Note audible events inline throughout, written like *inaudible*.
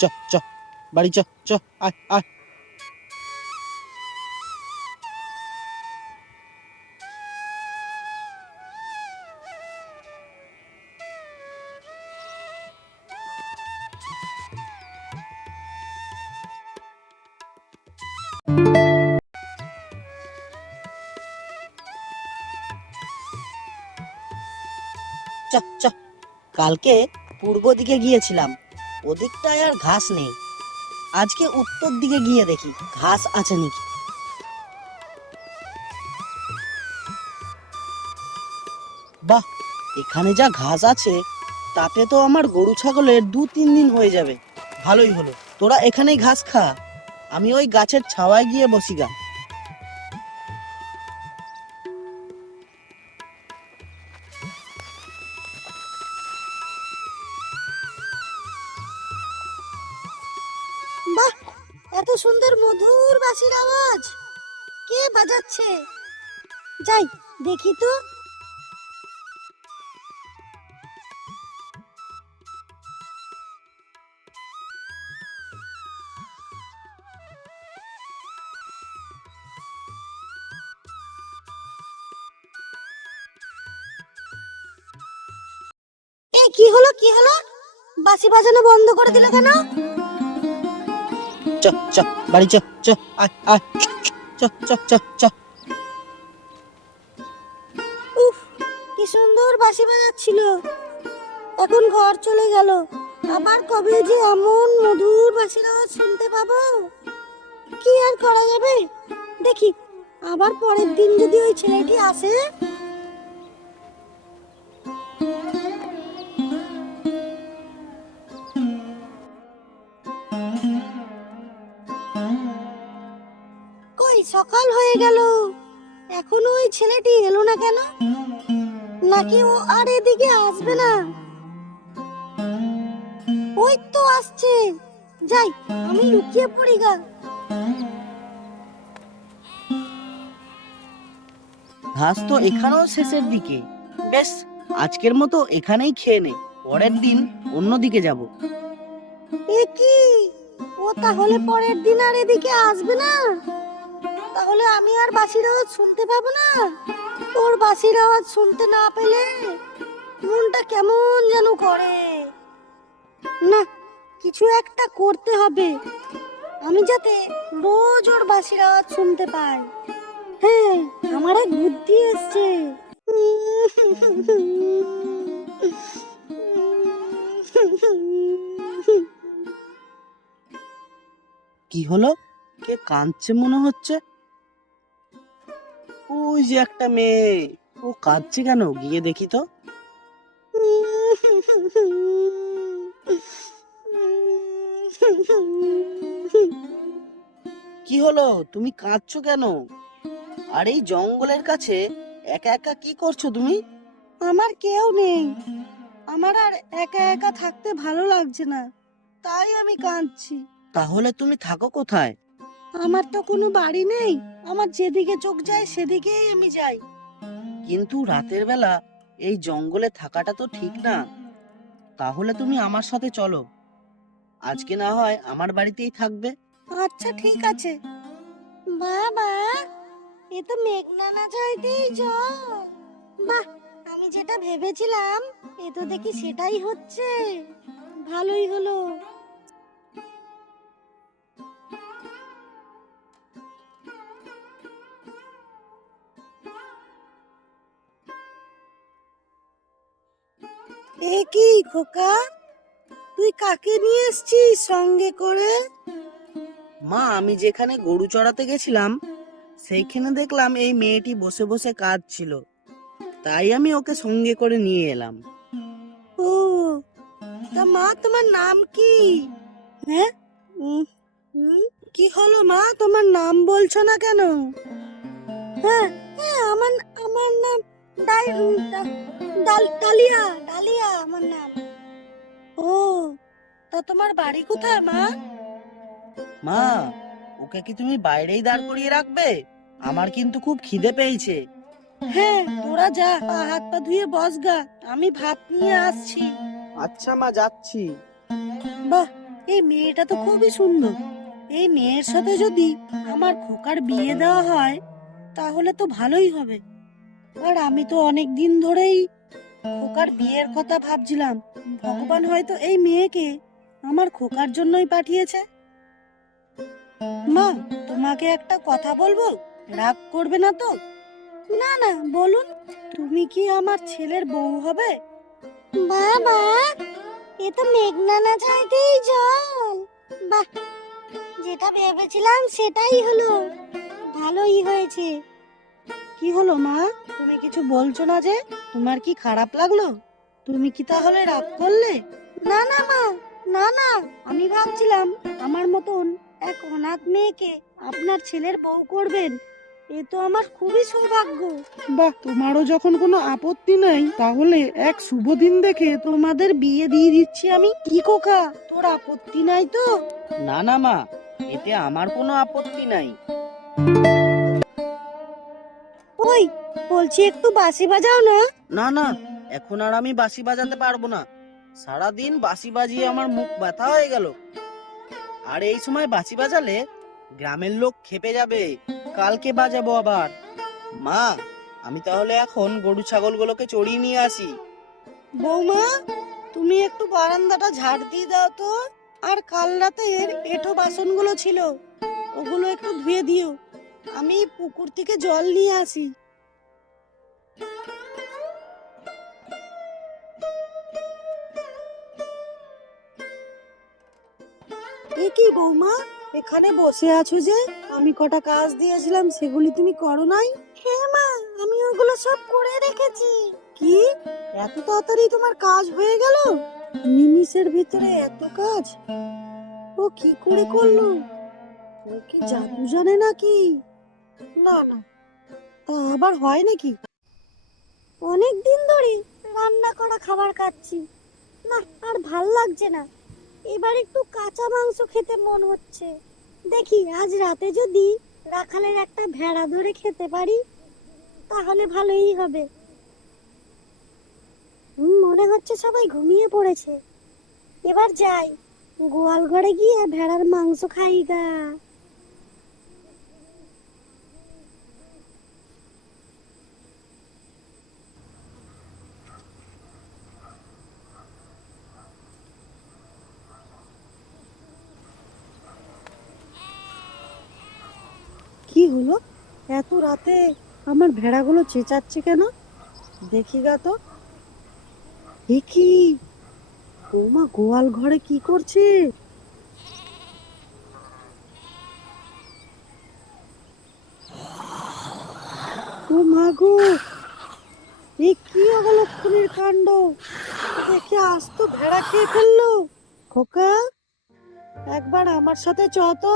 চ চ। বাড়ি চ চ আয় আয়। চ চ। কালকে পূর্ব দিকে গিয়েছিলাম। ওদিকটায় আর ঘাস নেই। আজকে উত্তর দিকে গিয়ে দেখি, ঘাস আছে নাকি? বাহ, এখানে যা ঘাস আছে, তাতে তো আমার গরু ছাগলের দু তিন দিন হয়ে যাবে। ভালোই হলো। তোরা এখানেই ঘাস খা। আমি ওই গাছের ছাওয়ায় গিয়ে বসি গা এত সুন্দর মধুর বাঁশির আওয়াজ। কে বাজাচ্ছে? যাই, দেখি তো। কি হলো কি হলো? বাঁশি বাজানো বন্ধ করে দিল কেন? চ চ, বাড়ি চ চ, আয় আয়। চ চ চ চ। উফ, কি সুন্দর বাঁশি বাজাচ্ছিল। এখন ঘর চলে গেল। আবার কবে যে এমন মধুর বাঁশির আওয়াজ শুনতে পাবো? কি আর করা যাবে? দেখি, আবার পরের দিন যদি ওই ছেলেটি আসে সকাল হয়ে গেল। এখনও ওই ছেলেটি এলো না কেন? নাকি ও আর এদিকে আসবে না? ওই তো আসছে। যাই আমি লুকিয়ে পড়ি গা। ঘাস তো এখানেও শেষের দিকে। বেশ আজকের মতো এখানেই খেয়ে নে। পরের দিন অন্য দিকে যাব। এ কি? ও তাহলে পরের দিন আর এদিকে আসবে না? আমি আর বাসির আওয়াজ শুনতে পাবো না? তোর বাসির আওয়াজ শুনতে না পেলে মনটা কেমন যেন করে। না, কিছু একটা করতে হবে। আমি যাতে রোজ ওর বাসির আওয়াজ শুনতে পাই। হ্যাঁ আমার এক বুদ্ধি এসছে। কি হলো? কে কাঁদছে মনে হচ্ছে? ওই যে একটা মেয়ে। ও কাঁদছে কেন? গিয়ে দেখি তো। কি হলো? তুমি কাঁদছো কেন? আর এই জঙ্গলের কাছে একা একা কি করছ তুমি? আমার কেউ নেই। আমার আর একা একা থাকতে ভালো লাগছে না। তাই আমি কাঁদছি। তাহলে তুমি থাকো কোথায়? আমার তো কোনো বাড়ি নেই। আমার যেদিকে চোখ যায় সেদিকেই আমি যাই। কিন্তু রাতের বেলা এই জঙ্গলে থাকাটা তো ঠিক না। তাহলে তুমি আমার সাথে চলো। আজকে না হয় আমার বাড়িতেই থাকবে। আচ্ছা ঠিক আছে। বাবা এ তো মেঘনা না যাইতেই জল বাহ আমি যেটা ভেবেছিলাম এ তো দেখি সেটাই হচ্ছে। ভালোই হলো। এ কি খোকা? তুই কাকে নিয়ে এসছিস সঙ্গে করে? মা আমি যেখানে গরু চড়াতে গেছিলাম সেইখানে দেখলাম এই মেয়েটি বসে বসে কাঁদছিল। তাই আমি ওকে সঙ্গে করে নিয়ে এলাম। ও তা মা তোমার নাম কি? হ্যাঁ? কি হলো মা? তোমার নাম বলছো না কেন? হ্যাঁ হ্যাঁ আমার আমার নাম ডালিয়া ডালিয়া আমার নাম। ও তা তোমার বাড়ি কোথায় মা? মা ওকে কি তুমি বাইরেই দাঁড় করিয়ে রাখবে? আমার কিন্তু খুব খিদে পেয়েছে। হ্যাঁ তোরা যা পা হাত পা ধুয়ে বস গা আমি ভাত নিয়ে আসছি। আচ্ছা মা যাচ্ছি। বাহ এই মেয়েটা তো খুবই সুন্দর। এই মেয়ের সাথে যদি আমার খোকার বিয়ে দেওয়া হয় তাহলে তো ভালোই হবে। আর আমি তো অনেক দিন ধরেই খোকার বিয়ের কথা ভাবছিলাম। ভগবান হয়তো এই মেয়েকে আমার খোকার জন্যই পাঠিয়েছে। মা তোমাকে একটা কথা বলব? রাগ করবে না তো? না না বলুন। তুমি কি আমার ছেলের বউ হবে? বাবা এ তো মেঘনা না চাইতেই জল। বাহ যেটা ভেবেছিলাম সেটাই হলো। ভালোই হয়েছে। কি হলো মা? তুমি কিছু বলছো না যে? তোমার কি খারাপ লাগল? তুমি কি তাহলে রাগ করলে? না না মা না না। আমি ভাবছিলাম আমার মতন এক অনাথ মেয়েকে আপনার ছেলের বউ করবেন। এ তো আমার খুবই সৌভাগ্য। বাহ তোমারও যখন কোনো আপত্তি নাই তাহলে এক শুভ দিন দেখে তোমাদের বিয়ে দিয়ে দিচ্ছি আমি। কি কোকা তোর আপত্তি নাই তো? না না মা এতে আমার কোনো আপত্তি নাই। বলছি একটু বাঁশি বাজাও না? না না এখন আর আমি বাঁশি বাজাতে পারব না। সারাদিন বাঁশি বাজিয়ে আমার মুখ ব্যথা হয়ে গেল। আর এই সময় বাঁশি বাজালে গ্রামের লোক খেপে যাবে। কালকে বাজাবো আবার। মা আমি তাহলে এখন গরু ছাগলগুলোকে চড়িয়ে নিয়ে আসি। বৌমা তুমি একটু বারান্দাটা ঝাড় দিয়ে দাও তো। আর কাল রাতের এঁটো বাসনগুলো ছিল ওগুলো একটু ধুয়ে দিও। আমি পুকুর থেকে জল নিয়ে আসি। বৌমা এখানে বসে আছো যে? আমি কটা কাজ দিয়েছিলাম সেগুলি তুমি করো নাই? হ্যাঁ মা আমি ওগুলো সব করে রেখেছি। কি? এত তাড়াতাড়ি তোমার কাজ হয়ে গেল? নিমিষের ভিতরে এত কাজ? ও কি করে করল? ও কি জাদু জানে নাকি? না না। তা আবার হয় নাকি? অনেক দিন ধরে রান্না করা খাবার খাচ্ছি। না আর ভালো লাগছে না। এবার একটু কাঁচা মাংস খেতে মন হচ্ছে। দেখি, আজ রাতে যদি রাখালের একটা ভেড়া ধরে খেতে পারি, তাহলে ভালোই হবে। মনে হচ্ছে সবাই ঘুমিয়ে পড়েছে। এবার যাই গোয়াল ঘরে গিয়ে ভেড়ার মাংস খাই গা। কি হলো? এত রাতে আমার ভেড়াগুলো চেঁচাচ্ছে কেন? দেখি গা তো। কি? বৌমা গোয়াল ঘরে কি করছে? কি অবলক্ষণের কাণ্ড? দেখে আজ তো ভেড়া খেয়ে ফেলল খোকা, একবার আমার সাথে চ তো।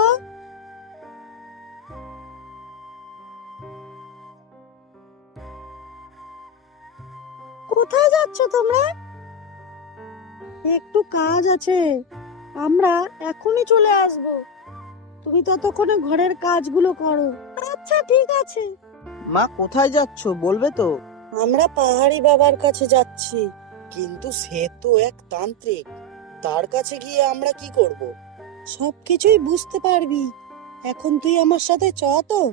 কোথায় যাচ্ছ তোমরা? একটু কাজ আছে। আমরা এখনই চলে আসব। তুমি ততক্ষণে ঘরের কাজগুলো করো। আচ্ছা ঠিক আছে। মা কোথায় যাচ্ছ? বলবে তো। আমরা পাহাড়ি বাবার কাছে যাচ্ছি কিন্তু সে তো এক তান্ত্রিক। তার কাছে গিয়ে আমরা কি করব? সবকিছুই বুঝতে পারবি। এখন তুই আমার সাথে চ তো।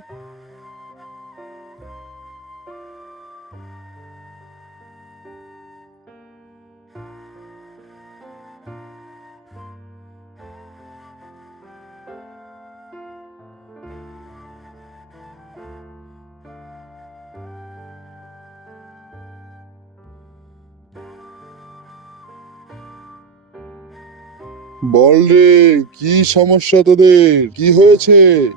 বল রে কি সমস্যা তোদের? কি হয়েছে?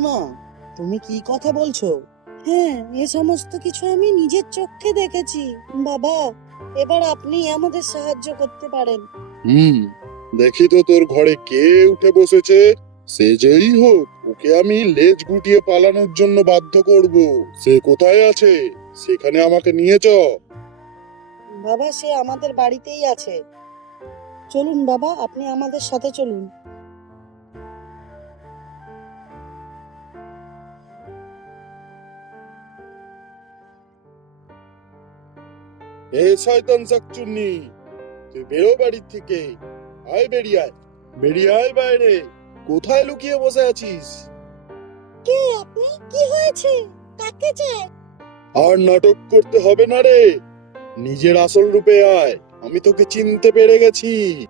মা তুমি কি কথা বলছো? হ্যাঁ এ সমস্ত কিছু আমি নিজের চোখে দেখেছি। বাবা এবার আপনি আমাদের সাহায্য করতে পারেন। হুম দেখি তো তোর ঘরে কে উঠে বসেছে। সে যেই হোক ওকে আমি লেজ গুটিয়ে পালানোর জন্য বাধ্য করব। সে কোথায় আছে? সেখানে আমাকে নিয়ে চ। বাবা সে আমাদের বাড়িতেই আছে। চলুন বাবা আপনি আমাদের সাথে চলুন। এ শয়তান শাকচুন্নি তুই বেরো বাড়ির থেকে। আয় বেরিয়ে আয় বেরিয়ে আয় বাইরে কোথায় লুকিয়ে বসে আছিস? কে আপনি? কি হয়েছে? কাকে চাই আর নাটক করতে হবে না রে। নিজের আসল রূপে আয় আমি তোকে চিনতে পেরে গেছি।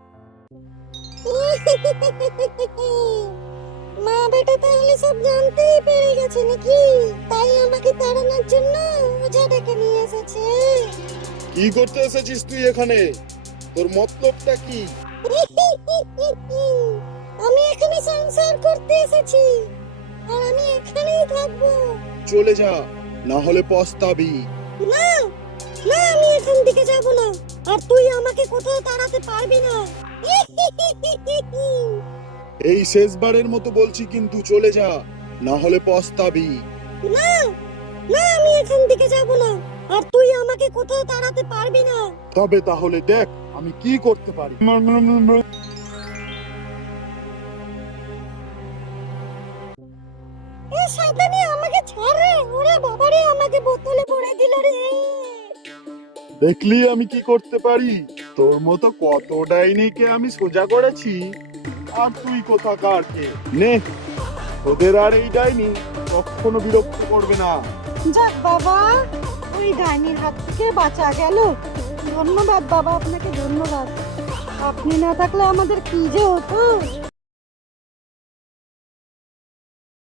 *laughs* মা বেটা তাহলে সব জানতেই পেরে গেছে নাকি? তাই আমাকে তাড়ানোর জন্য ওঝা ডেকে নিয়ে এসেছে। কি করতে এসেছিস তুই এখানে? তোর মতলবটা কি? আমি এখানে সংসার করতে এসেছি আর আমি এখানেই থাকব। চলে যা না হলে পস্তাবি। না না আমি এখান থেকে যাব না আর তুই আমাকে কোথাও তাড়াতে পারবি না। এই শেষবারের মতো বলছি কিন্তু চলে যা না হলে পস্তাবি। না না আমি এখান থেকে যাব না আর তুই আমাকে কোথাও তাড়াতে পারবি না। তবে তাহলে দেখ আমি কি করতে পারি। দেখলি আমি কি করতে পারি? তোর মতো কত ডাইনিকে আমি সোজা করেছি। আর তুই কোথাকার কে? নে, তোদের আর এই ডাইনি কখনো বিরক্ত করবে না। যাক বাবা, ওই ডাইনির হাত থেকে বাঁচা গেল। ধন্যবাদ বাবা, আপনাকে ধন্যবাদ। আপনি না থাকলে আমাদের কি যে হতো?